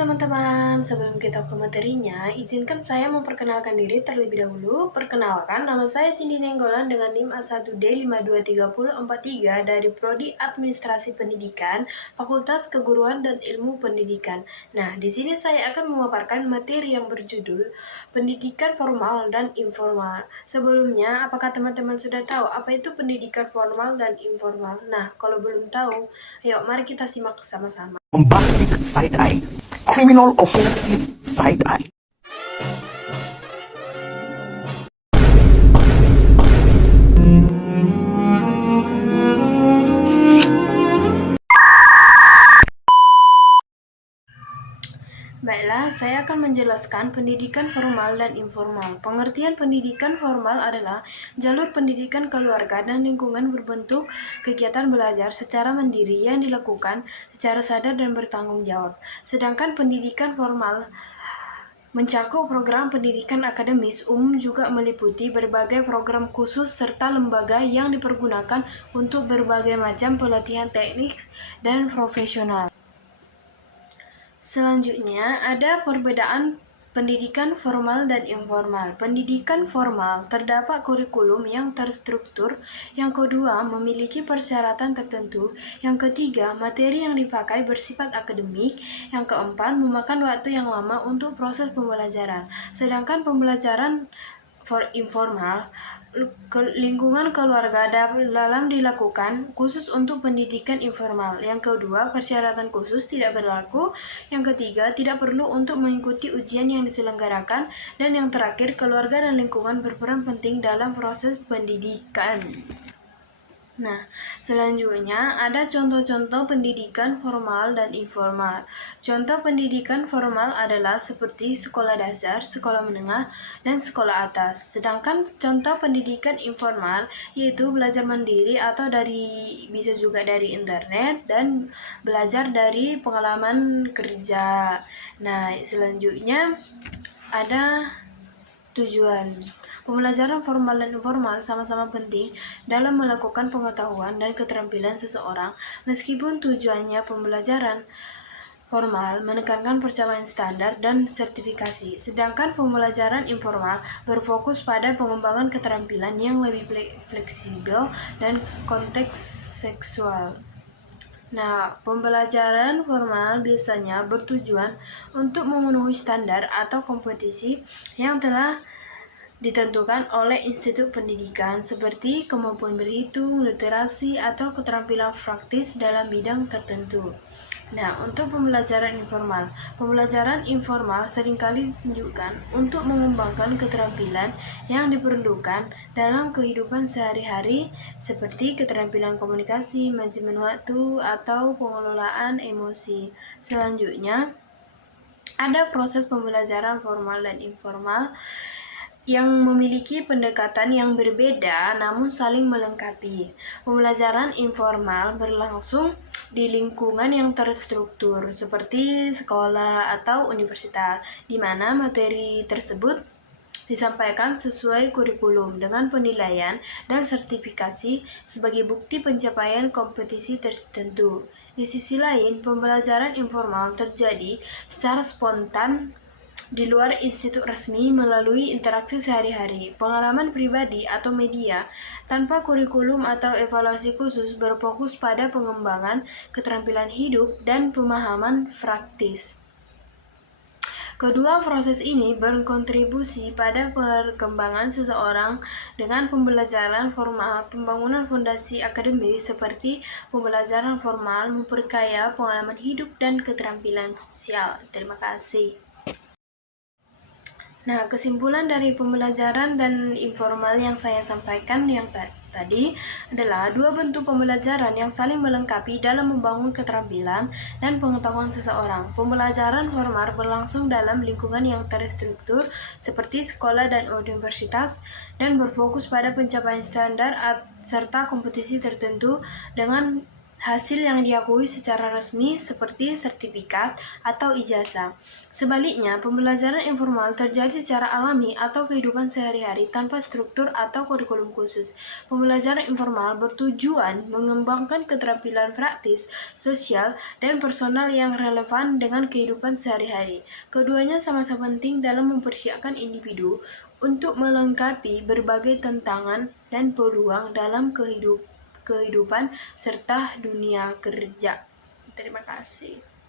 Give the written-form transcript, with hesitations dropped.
teman-teman, sebelum kita ke materinya, izinkan saya memperkenalkan diri terlebih dahulu. Perkenalkan, nama saya Cindy Nenggolan dengan NIM A1D523043 dari Prodi Administrasi Pendidikan, Fakultas Keguruan dan Ilmu Pendidikan. Nah, di sini saya akan memaparkan materi yang berjudul Pendidikan Formal dan Informal. Sebelumnya, apakah teman-teman sudah tahu apa itu pendidikan formal dan informal? Nah, kalau belum tahu, ayo mari kita simak sama-sama. Bombastic side-eye, criminal offensive side-eye. Baiklah, saya akan menjelaskan pendidikan formal dan informal. Pengertian pendidikan formal adalah jalur pendidikan keluarga dan lingkungan berbentuk kegiatan belajar secara mandiri yang dilakukan secara sadar dan bertanggung jawab. Sedangkan pendidikan formal mencakup program pendidikan akademis umum, juga meliputi berbagai program khusus serta lembaga yang dipergunakan untuk berbagai macam pelatihan teknis dan profesional. Selanjutnya, ada perbedaan pendidikan formal dan informal. Pendidikan formal terdapat kurikulum yang terstruktur, yang kedua memiliki persyaratan tertentu, yang ketiga materi yang dipakai bersifat akademik, yang keempat memakan waktu yang lama untuk proses pembelajaran. Sedangkan pembelajaran informal, lingkungan keluarga dalam dilakukan khusus untuk pendidikan informal. Yang kedua, persyaratan khusus tidak berlaku. Yang ketiga, tidak perlu untuk mengikuti ujian yang diselenggarakan. Dan yang terakhir, keluarga dan lingkungan berperan penting dalam proses pendidikan. Nah, selanjutnya ada contoh-contoh pendidikan formal dan informal. Contoh pendidikan formal adalah seperti sekolah dasar, sekolah menengah, dan sekolah atas. Sedangkan contoh pendidikan informal yaitu belajar mandiri atau bisa juga dari internet dan belajar dari pengalaman kerja. Nah, selanjutnya ada tujuan. Pembelajaran formal dan informal sama-sama penting dalam melakukan pengetahuan dan keterampilan seseorang, meskipun tujuannya pembelajaran formal menekankan pencapaian standar dan sertifikasi, sedangkan pembelajaran informal berfokus pada pengembangan keterampilan yang lebih fleksibel dan kontekstual. Nah, pembelajaran formal biasanya bertujuan untuk memenuhi standar atau kompetisi yang telah ditentukan oleh institut pendidikan, seperti kemampuan berhitung, literasi, atau keterampilan praktis dalam bidang tertentu. Nah, untuk pembelajaran informal seringkali ditunjukkan untuk mengembangkan keterampilan yang diperlukan dalam kehidupan sehari-hari, seperti keterampilan komunikasi, manajemen waktu, atau pengelolaan emosi. Selanjutnya, ada proses pembelajaran formal dan informal yang memiliki pendekatan yang berbeda namun saling melengkapi. Pembelajaran informal berlangsung di lingkungan yang terstruktur seperti sekolah atau universitas, di mana materi tersebut disampaikan sesuai kurikulum dengan penilaian dan sertifikasi sebagai bukti pencapaian kompetisi tertentu. Di sisi lain, pembelajaran informal terjadi secara spontan di luar institut resmi melalui interaksi sehari-hari, pengalaman pribadi atau media, tanpa kurikulum atau evaluasi khusus, berfokus pada pengembangan keterampilan hidup dan pemahaman praktis. Kedua proses ini berkontribusi pada perkembangan seseorang. Dengan pembelajaran formal, pembangunan fondasi akademis seperti pembelajaran formal memperkaya pengalaman hidup dan keterampilan sosial. Terima kasih. Nah, kesimpulan dari pembelajaran dan informal yang saya sampaikan yang tadi adalah dua bentuk pembelajaran yang saling melengkapi dalam membangun keterampilan dan pengetahuan seseorang. Pembelajaran formal berlangsung dalam lingkungan yang terstruktur seperti sekolah dan universitas dan berfokus pada pencapaian standar serta kompetisi tertentu dengan hasil yang diakui secara resmi seperti sertifikat atau ijazah. Sebaliknya, pembelajaran informal terjadi secara alami atau kehidupan sehari-hari tanpa struktur atau kurikulum khusus. Pembelajaran informal bertujuan mengembangkan keterampilan praktis, sosial, dan personal yang relevan dengan kehidupan sehari-hari. Keduanya sama-sama penting dalam mempersiapkan individu untuk melengkapi berbagai tantangan dan peluang dalam kehidupan serta dunia kerja. Terima kasih.